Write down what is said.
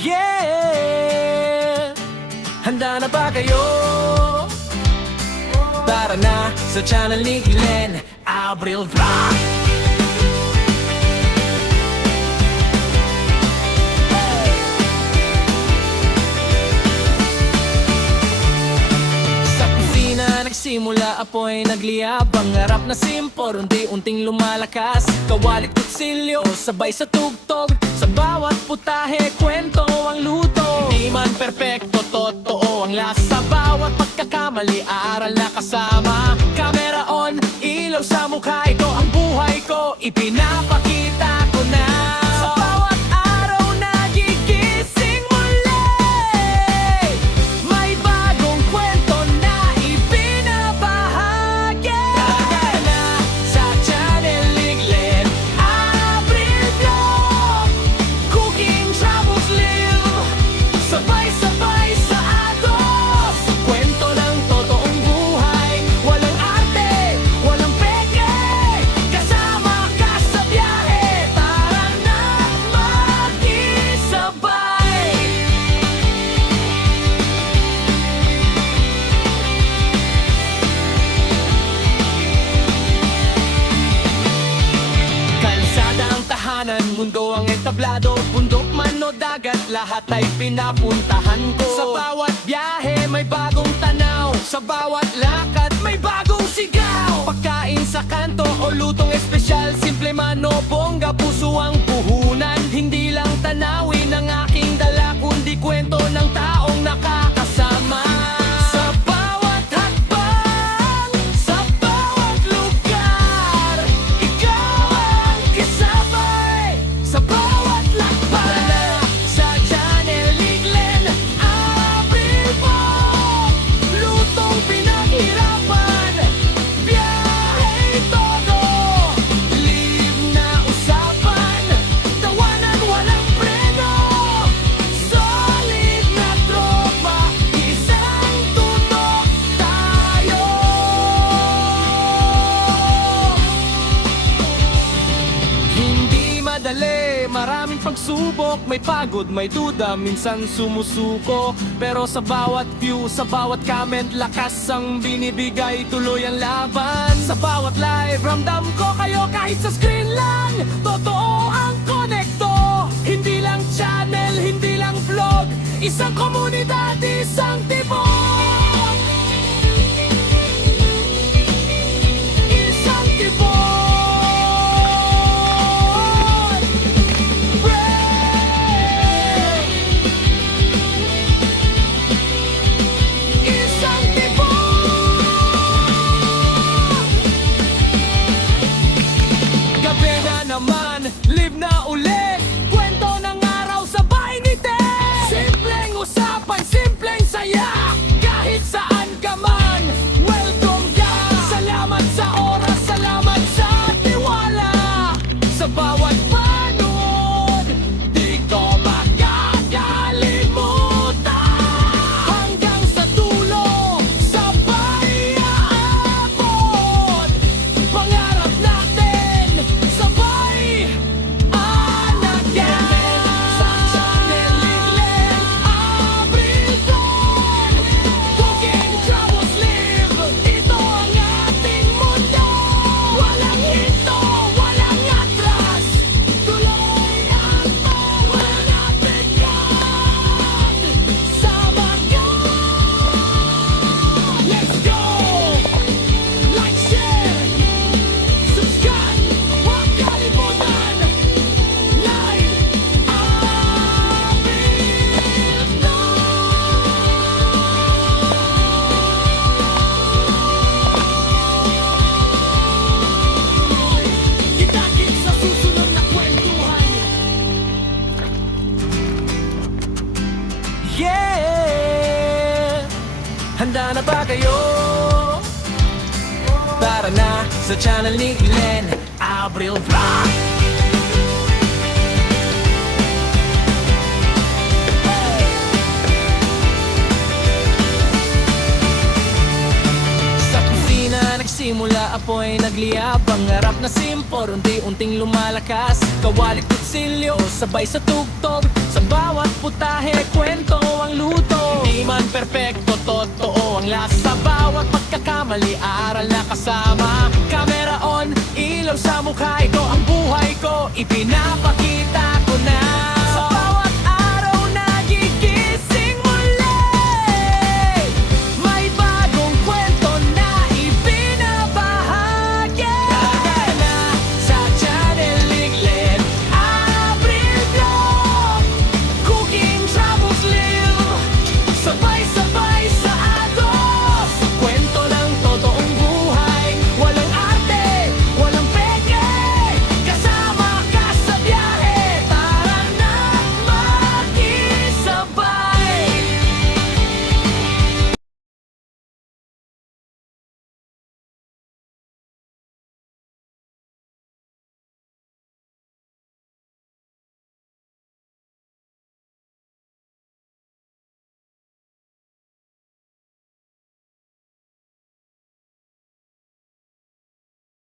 Yeah! Handa na ba kayo? Tara na sa channel ni Glenn Abril Vlog. Sa kusina nagsimula apoy nagliyab. Pangarap na simpor, unti-unting lumalakas. Kawalit kutsilyo, sabay sa tugtog. Sa bawat putahe, kwento ang luto. Di man perpekto, totoo ang lasa. Bawat pagkakamali, aaral na kasama. Camera on, ilaw sa mukha. Ito ang buhay ko, ipinapakita ko na. Sa bawat araw nagigising muli, may bagong kwento na ibinabahagi. Tara na sa channel ni Glenn Abril Vlog. Cooking, travels, live, sabay-sabay sa agos. Kwento ng totoong buhay, walang arte, walang peke. Kasama ka sa biyahe, tara na makisabay. Kalsada ang tahanan, mundo ang entablado. Bundok man o dagat, lahat ay pinapuntahan ko. Sa bawat biyahe may bagong tanaw. Sa bawat lakad may bagong sigaw. Pagkain sa kanto o lutong espesyal, simple man o bongga, puso ang puhunan. Hindi lang tanawin ang aking dala, kundi kwento ng taong nakakasama. Sa bawat hakbang, sa bawat lugar, ikaw ang kasabay. Sa bawat lakbay, sa channel ni Glenn Abril Vlog. Lutong pinaghirapan, biyahe todo. Live na usapan, tawanan walang preno. Solid na tropa, isang tutok tayo. Hindi madali, maraming pagsubok. May pagod, may duda, minsan sumusuko. Pero sa bawat view, sa bawat comment, lakas ang binibigay, tuloy ang laban. Sa bawat live, ramdam ko kayo kahit sa screen lang. Totoo ang konekto, hindi lang channel, hindi lang vlog. Isang komunidad, isang tibok. Isang tibok. Isang tibok. Gabi na naman, live na ulit. Kwento ng araw, sabay ngiti. Simpleng usapan, simpleng saya. Kahit saan ka man, welcome ka. Salamat sa oras, salamat sa tiwala. Sa bawat panood, di ko makakalimutan. Hanggang sa dulo, sabay aabot. Pangarap natin, sabay anayan. Sa channel ni Glenn Abril Vlog. Cooking, travels, live, ito ang ating mundo. Walang hinto, walang atras, tuloy ang walang apekat. Sama ka, let's go. Like, share, subscribe, huwag kalimutan. Live Abril Vlog. Kita-kits sa susunod na kwentuhan. Yeah! Handa na ba kayo? Tara na sa channel ni Glenn Abril Vlog. Sa kusina Simula apoy nagliyab, pangarap na simpor unti-unting lumalakas, kawalit kutsilyo, sabay sa tugtog. Sa bawat putahe, kwento ang luto. Hindi man perpekto, totoo ang lasa. Sa bawat pagkakamali, aral na kasama. Camera on, ilaw sa mukha, ito ang buhay ko, ipinapakita ko na.